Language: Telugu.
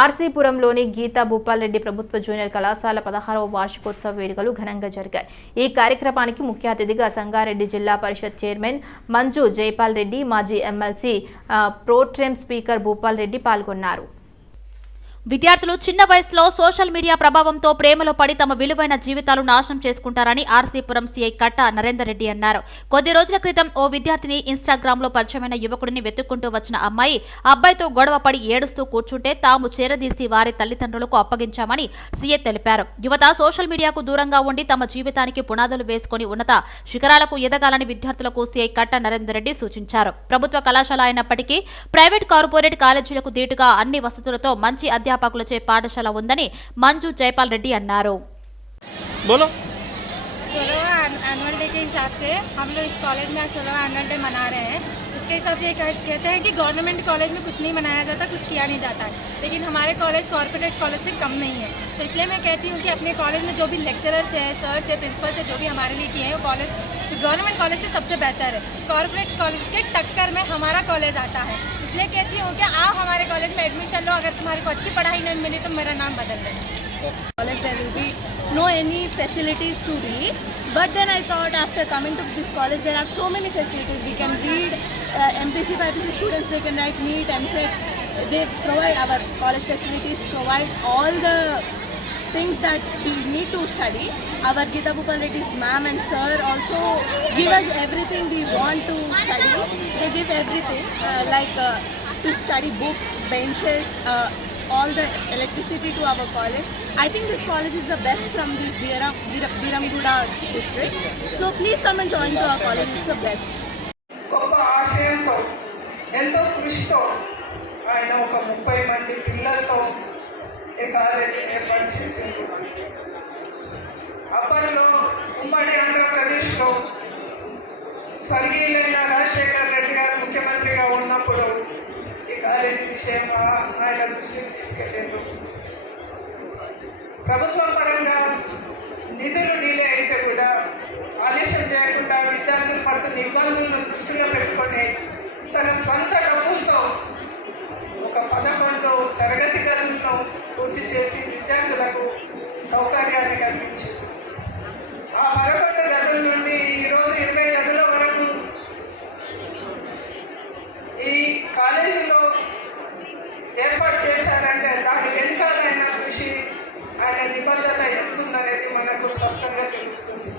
ఆర్సీపురంలోని గీతా భూపాల్రెడ్డి ప్రభుత్వ జూనియర్ కళాశాల పదహారవ వార్షికోత్సవ వేడుకలు ఘనంగా జరిగాయి. ఈ కార్యక్రమానికి ముఖ్య అతిథిగా సంగారెడ్డి జిల్లా పరిషత్ చైర్మన్ మంజు జైపాల్ రెడ్డి మాజీ MLC protem protem speaker Bhupal Reddy పాల్గొన్నారు. విద్యార్థులు చిన్న వయసులో సోషల్ మీడియా ప్రభావంతో ప్రేమలో పడి తమ విలువైన జీవితాలు నాశనం చేసుకుంటారని ఆర్సీపురం సీఐ కట్ట నరేందర్ రెడ్డి అన్నారు. కొద్ది రోజుల క్రితం ఓ విద్యార్థిని ఇన్స్టాగ్రామ్లో పరిచయమైన యువకుడిని వెతుక్కుంటూ వచ్చిన అమ్మాయి అబ్బాయితో గొడవ పడి ఏడుస్తూ కూర్చుంటే తాము చేరదీసి వారి తల్లిదండ్రులకు అప్పగించామని సీఐ తెలిపారు. యువత సోషల్ మీడియాకు దూరంగా ఉండి తమ జీవితానికి పునాదులు వేసుకుని ఉన్నత శిఖరాలకు ఎదగాలని విద్యార్థులకు సీఐ కట్ట నరేందర్ రెడ్డి సూచించారు. ప్రభుత్వ కళాశాల అయినప్పటికీ ప్రైవేట్ కార్పొరేట్ కాలేజీలకు దీటుగా అన్ని వసతులతో మంచి అధ్యాపకులచే పాఠశాల ఉందని మంజు జైపాల్ రెడ్డి అన్నారు. सोलहवा एनुअल डे के हिसाब से हम लोग इस कॉलेज में आज सोलहवा एनुअल डे मना रहे हैं। उसके हिसाब से ये कह- कहते हैं कि गवर्नमेंट कॉलेज में कुछ नहीं मनाया जाता, कुछ किया नहीं जाता है। लेकिन हमारे कॉलेज कॉर्पोरेट कॉलेज से कम नहीं है। तो इसलिए मैं कहती हूँ कि अपने कॉलेज में जो भी लेक्चरर्स है सर्स है प्रिंसिपल्स है, जो भी हमारे लिए किए हैं, वो कॉलेज गवर्नमेंट कॉलेज से सबसे बेहतर है। कॉर्पोरेट कॉलेज के टक्कर में हमारा कॉलेज आता है। इसलिए कहती हूँ कि आप हमारे कॉलेज में एडमिशन लो। अगर तुम्हारे को अच्छी पढ़ाई नहीं मिली तो मेरा नाम बदल will be no any facilities to read but then i thought after coming to this college there are so many facilities. We can read uh, mpc bypc students they can write neat mset they provide our college facilities provide all the things that we need to study. Our gita Bhupal Reddy ma'am and sir also give us everything we want to study. They give everything uh, like uh, to study books benches uh, all the electricity to our college. I think this college is the best from this Biram, Biram, Biramguda district. So please come and join to our college. It's the best. గొప్ప ఆశయంతో ఎంతో కృషితో ఆయన ఒక ముప్పై మంది పిల్లలతో ఈ కాలేజీని ఏర్పాటు చేసింది అప్పట్లో ఉమ్మడి ఆంధ్రప్రదేశ్లో స్వర్గీయులైన రాజశేఖర్ రెడ్డి గారు ముఖ్యమంత్రిగా ఉన్నప్పుడు కాలేజీ విషయం అమ్మాయిల ఆయన దృష్టికి తీసుకెళ్ళారు ప్రభుత్వం పరంగా నిధులు డిలే అయితే కూడా ఆలస్యం చేయకుండా విద్యార్థులు పడుతున్న ఇబ్బందులను దృష్టిలో పెట్టుకొని తన సొంత డబ్బులతో ఒక పదకొండు తరగతి గదులను పూర్తి చేసి విద్యార్థులకు సౌకర్యాన్ని కల్పించింది. గొప్ప స్పష్టంగా తెలుస్తుంది